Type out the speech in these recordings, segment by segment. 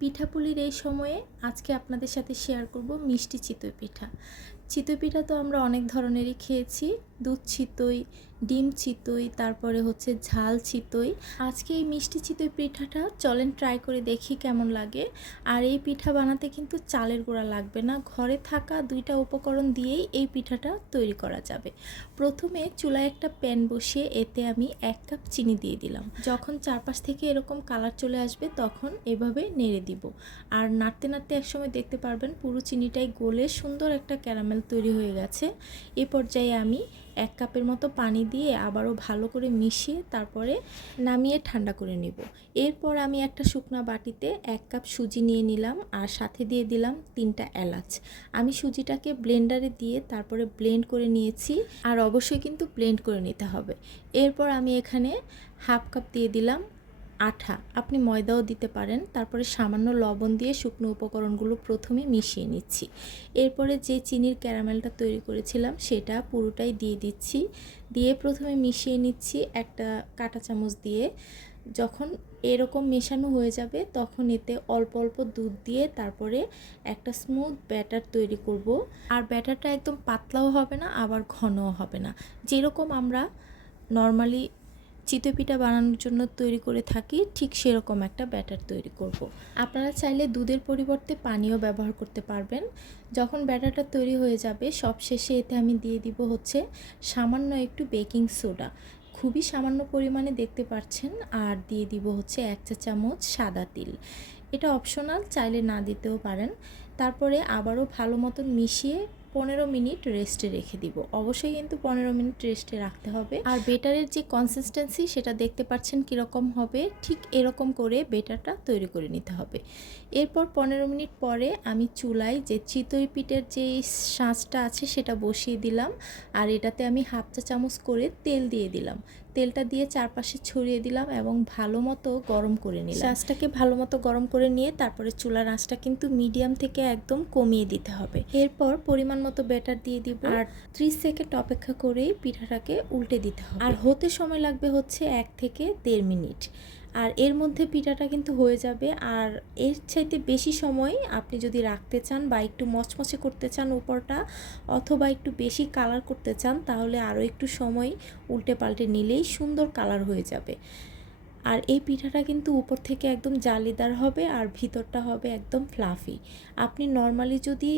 পিঠাপুলির এই সময়ে আজকে আপনাদের সাথে শেয়ার করব মিষ্টি চিতই পিঠা। চিতই পিঠা তো আমরা অনেক ধরনেরই খেয়েছি। দুধ চিতই ডিম চিতই তারপরে হচ্ছে ঝাল চিতই আজকে এই মিষ্টি চিতই পিঠাটা চলেন ট্রাই করে দেখি কেমন লাগে। আর এই পিঠা বানাতে কিন্তু চালের গুঁড়া লাগবে না। ঘরে থাকা দুইটা উপকরণ দিয়েই এই পিঠাটা তৈরি করা যাবে। প্রথমে চুলায় একটা প্যান বসিয়ে এতে আমি এক কাপ চিনি দিয়ে দিলাম। যখন চারপাশ থেকে এরকম কালার চলে আসবে তখন এভাবে নেড়ে দিব। আর নাড়তে নাড়তে একসময় দেখতে পারবেন পুরো চিনিটাই গলে সুন্দর একটা ক্যারামেল তৈরি হয়ে গেছে। এ পর্যায়ে আমি এক কাপের মতো পানি দিয়ে আবারও ভালো করে মিশিয়ে তারপরে নামিয়ে ঠান্ডা করে নেব। এরপর আমি একটা শুকনা বাটিতে এক কাপ সুজি নিয়ে নিলাম আর সাথে দিয়ে দিলাম তিনটা এলাচ। আমি সুজিটাকে ব্লেন্ডারে দিয়ে তারপরে ব্লেন্ড করে নিয়েছি আর অবশ্যই কিন্তু ব্লেন্ড করে নিতে হবে। এরপর আমি এখানে হাফ কাপ দিয়ে দিলাম আঠা। আপনি ময়দাও দিতে পারেন, তারপরে সামান্য লবণ দিয়ে শুকনো উপকরণগুলো প্রথমে মিশিয়ে নিচ্ছি। এরপরে যে চিনির ক্যারামেলটা তৈরি করেছিলাম, সেটা পুরোটাই দিয়ে দিচ্ছি। দিয়ে প্রথমে মিশিয়ে নিচ্ছি একটা কাঁটা চামচ দিয়ে। যখন এরকম মেশানো হয়ে যাবে, তখন এতে অল্প অল্প দুধ দিয়ে তারপরে একটা স্মুথ ব্যাটার তৈরি করব। আর ব্যাটারটা একদম পাতলাও হবে না, আবার ঘনও হবে না। যেরকম আমরা নর্মালি চিতই পিঠা বানানোর জন্য তৈরি করে থাকি, ঠিক সেরকম একটা ব্যাটার তৈরি করব। আপনারা চাইলে দুধের পরিবর্তে পানিও ব্যবহার করতে পারবেন। যখন ব্যাটারটা তৈরি হয়ে যাবে সব শেষে এতে আমি দিয়ে দিব হচ্ছে সামান্য একটু বেকিং সোডা। খুবই সামান্য পরিমাণে দেখতে পাচ্ছেন, আর দিয়ে দিব হচ্ছে এক চা চামচ সাদা তিল। এটা অপশনাল, চাইলে না দিতেও পারেন। তারপরে আবারও ভালো মতন মিশিয়ে পনেরো মিনিট রেস্টে রেখে দিব। অবশ্যই কিন্তু পনেরো মিনিট রেস্টে রাখতে হবে। আর বেটারের যে কনসিস্টেন্সি সেটা দেখতে পাচ্ছেন কীরকম হবে, ঠিক এরকম করে বেটারটা তৈরি করে নিতে হবে। এরপর পনেরো মিনিট পরে আমি চুলায় যে চিতই পিঠের যে শাঁসটা আছে, সেটা বসিয়ে দিলাম। আর এটাতে আমি হাফ চা চামচ করে তেল দিয়ে দিলাম। তেলটা দিয়ে চারপাশে ছড়িয়ে দিলাম এবং ভালো মতো গরম করে নিলাম। শাঁসটাকে ভালো মতো গরম করে নিয়ে তারপরে চুলার আঁচটা কিন্তু মিডিয়াম থেকে একদম কমিয়ে দিতে হবে। এরপর পরিমাণ মতো ব্যাটার দিয়ে দিব। আর ত্রিশ সেকেন্ড অপেক্ষা করেই পিঠাটাকে উল্টে দিতে হবে। আর হতে সময় লাগবে হচ্ছে এক থেকে দেড় মিনিট। আর এর মধ্যে পিঠাটা কিন্তু হয়ে যাবে। আর এর চাইতে বেশি সময় আপনি যদি রাখতে চান বা একটু মচমচে করতে চান উপরটা, অথবা একটু বেশি কালার করতে চান, তাহলে আরও একটু সময় উল্টে পাল্টে নিলেই সুন্দর কালার হয়ে যাবে। আর এই পিঠাটা কিন্তু উপর থেকে একদম জালিদার হবে আর ভিতরটা হবে একদম ফ্লাফি আপনি নর্মালি যদি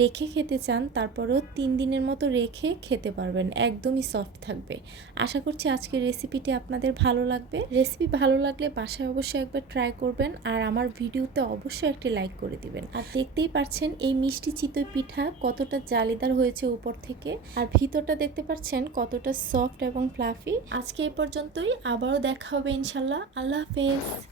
রেখে খেতে চান, তারপরেও তিন দিনের মতো রেখে খেতে পারবেন, একদমই সফট থাকবে। আশা করছি আজকের রেসিপিটি আপনাদের ভালো লাগবে। রেসিপি ভালো লাগলে বাসায় অবশ্যই একবার ট্রাই করবেন আর আমার ভিডিওতে অবশ্যই একটি লাইক করে দিবেন। আর দেখতেই পাচ্ছেন এই মিষ্টি চিতই পিঠা কতটা জালিদার হয়েছে উপর থেকে। আর ভিতরটা দেখতে পাচ্ছেন কতটা সফট এবং ফ্লাফি আজকে এই পর্যন্তই, আবারও দেখা হবে ইনশাল্লাহ। আল্লাহ হাফেজ।